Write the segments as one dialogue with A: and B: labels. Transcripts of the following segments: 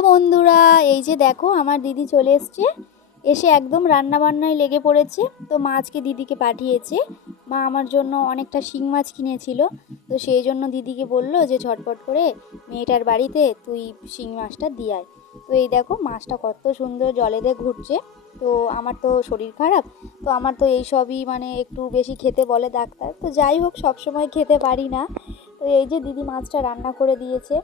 A: Hello বন্ধুরা, এই যে দেখো আমার দিদি চলে এসছে। এসে একদম রান্না বান্নায় লেগে পড়েছে। তো মা আজকে দিদিকে পাঠিয়েছে। মা আমার জন্য অনেকটা শিং মাছ কিনেছিল। তো সেই জন্য দিদিকে বলল যে ঝটপট করে মেয়েটার বাড়িতে তুই শিং মাছটা দিয়ে আয়। তো এই দেখো মাছটা কত সুন্দর জলে দিয়ে ঘুরছে। তো আমার তো শরীর খারাপ। তো আমার তো এই সবই মানে একটু বেশি খেতে বলে ডাক্তার। তো যাই হোক, সবসময় খেতে পারি না। তো এই যে দিদি মাছটা রান্না করে দিয়েছে,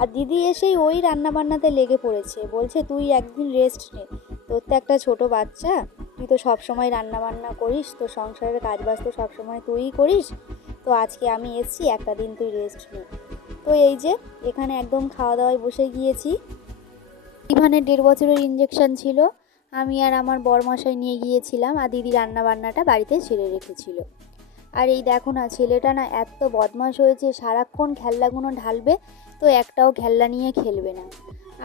A: আর দিদি এসেই ওই রান্না বান্নাতে লেগে পড়েছে। বলছে, তুই একদিন রেস্ট নে। তোর তো একটা ছোট বাচ্চা, তুই তো সব সময় রান্না বান্না করিস তো সংসারের কাজ বাজ তো সবসময় তুইই করিস। তো আজকে আমি এসছি, একটা দিন তুই রেস্ট নে। তো এই যে, এখানে একদম খাওয়া দাওয়ায় বসে গিয়েছি। ইভানের দেড় বছরের ইঞ্জেকশন ছিল। আমি আর আমার বরমশাই নিয়ে গিয়েছিলাম, আর দিদি রান্না বান্নাটা বাড়িতে ছেড়ে রেখেছিল। আর এই দেখো না, ছেলেটা না এত বদমাশ হয়েছে, সারাক্ষণ খেলনাগুলো ঢালবে, তো একটাও খেলনা নিয়ে খেলবে না।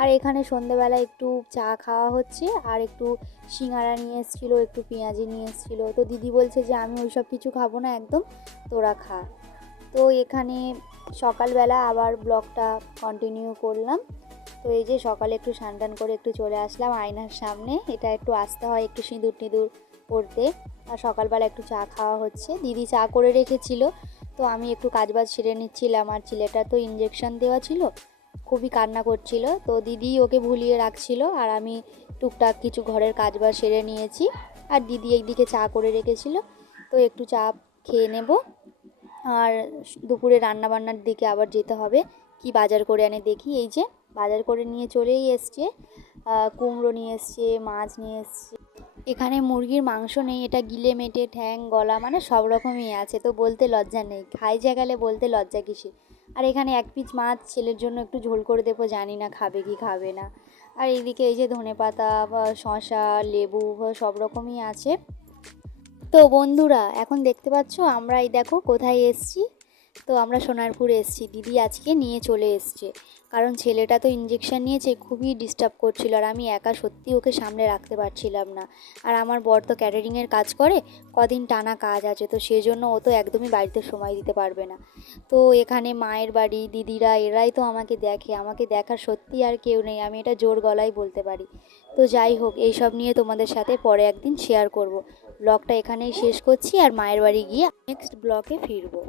A: আর এখানে সন্ধেবেলা একটু চা খাওয়া হচ্ছে, আর একটু সিঙ্গারা নিয়ে এসেছিল, একটু পেঁয়াজি নিয়ে এসেছিল। তো দিদি বলছে যে, আমি ওই সব কিছু খাব না একদম, তোরা খা। তো এখানে সকালবেলা আবার ব্লগটা কন্টিনিউ করলাম। তো এই যে সকালে একটু টান করে একটু চলে আসলাম আয়নার সামনে, এটা একটু আসতে হয়, একটু সিঁদুর টিঁদুর পড়তে আর সকালবেলা একটু চা খাওয়া হচ্ছে। দিদি চা করে রেখেছিল। তো আমি একটু কাজবাজ সেরে নিচ্ছিলাম। আর ছেলেটা তো ইঞ্জেকশন দেওয়া ছিল। খুবই কান্না করছিল। তো দিদি ওকে ভুলিয়ে রাখছিল। আর আমি টুকটাক কিছু ঘরের কাজবাজ সেরে নিয়েছি। আর দিদি একদিকে চা করে রেখেছিল। তো একটু চা খেয়ে নেব। আর দুপুরে রান্না বান্নার দিকে আবার যেতে হবে। কি বাজার করে আনে দেখি। এই যে বাজার করে নিয়ে চলেই এসছে। কুমড়ো নিয়ে এসছে, মাছ নিয়ে এসছে এখানে মুরগির মাংস নেই, এটা গিলে মেটে, ঠ্যাং, গলা মানে সব রকমই আছে, তো বলতে লজ্জা নেই। খাই যা গেলে বলতে লজ্জা কিসে আর এখানে এক পিস মাছ, ছেলের জন্য একটু ঝোল করে দেবো, জানি না খাবে কি খাবে না। আর এইদিকে এই যে ধনে পাতা, বা শশা লেবু সব রকমই আছে। তো বন্ধুরা, এখন দেখতে পাচ্ছ, আমরা এই দেখো কোথায় এসছি। তো আমরা সোনারপুরে এসছি। দিদি আজকে নিয়ে চলে এসছে। কারণ ছেলেটা তো ইঞ্জেকশন নিয়েছে, খুবই ডিস্টার্ব করছিল। আর আমি একা সত্যি ওকে সামনে রাখতে পারছিলাম না। আর আমার বর তো ক্যাটারিংয়ের কাজ করে, কদিন টানা কাজ আছে। তো সেজন্য ও তো একদমই বাড়িতে সময় দিতে পারবে না। তো এখানে মায়ের বাড়ি, দিদিরা, এরাই তো আমাকে দেখে। আমাকে দেখার সত্যি আর কেউ নেই। আমি এটা জোর গলায় বলতে পারি। তো যাই হোক, এইসব নিয়ে তোমাদের সাথে পরে একদিন শেয়ার করব। ব্লগটা এখানেই শেষ করছি। আর মায়ের বাড়ি গিয়ে নেক্সট ব্লগে ফিরবো।